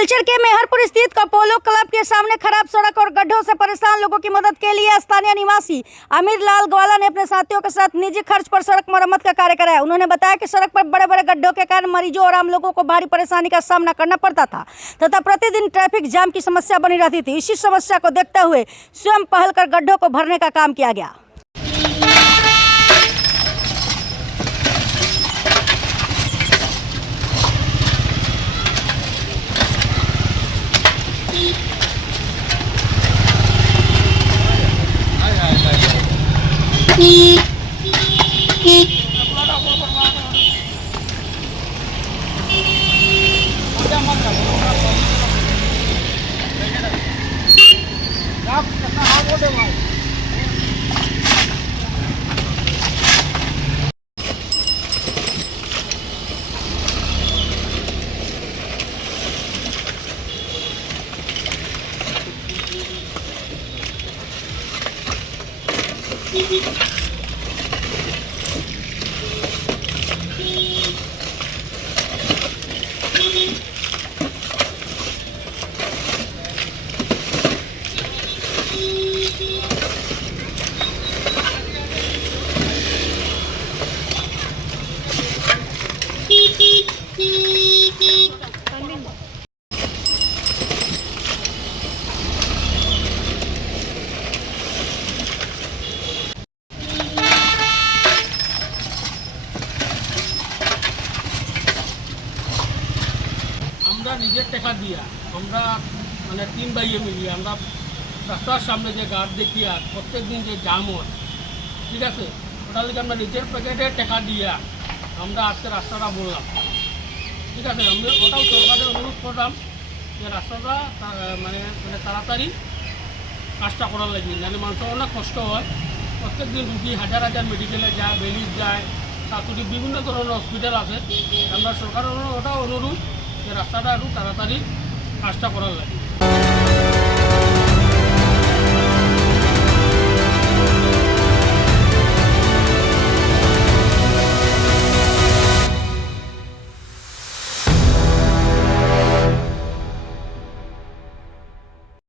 सिलचर के मेहरपुर स्थित Apollo club के सामने खराब सड़क और गड्ढों से परेशान लोगों की मदद के लिए स्थानीय निवासी अमीर लाल ग्वाला ने अपने साथियों के साथ निजी खर्च पर सड़क मरम्मत का कार्य कराया। उन्होंने बताया कि सड़क पर बड़े बड़े गड्ढों के कारण मरीजों और आम लोगों को भारी परेशानी का सामना करना पड़ता था तथा प्रतिदिन ट्रैफिक जाम की समस्या बनी रहती थी। इसी समस्या को देखते हुए स्वयं पहल कर गड्ढों को भरने का काम किया गया। আমরা নিজের টাকা দিয়া আমরা মানে 3 ভাইয়ে মিলিয়ে আমরা রাস্তার সামনে যে গার্ড দেখি আর প্রত্যেক দিন যে জাম হয়, ঠিক আছে, ওটার লিগে আমরা নিজের পকেটের টাকা দিয়া আমরা আজকে রাস্তাটা বললাম, ঠিক আছে। আমি ওটাও সরকারের অনুরোধ করলাম যে রাস্তাটা মানে তাড়াতাড়ি কাজটা করার লাগে, নাহলে মানুষের অনেক কষ্ট হয়। প্রত্যেক দিন রুগী হাজার হাজার মেডিকেলে যায়, বেলিজ যায়, শাশুড়ি বিভিন্ন ধরনের হসপিটাল আছে। আমরা সরকারের ওটাও অনুরোধ যে রাস্তাটা একটু তাড়াতাড়ি কাজটা করার লাগে।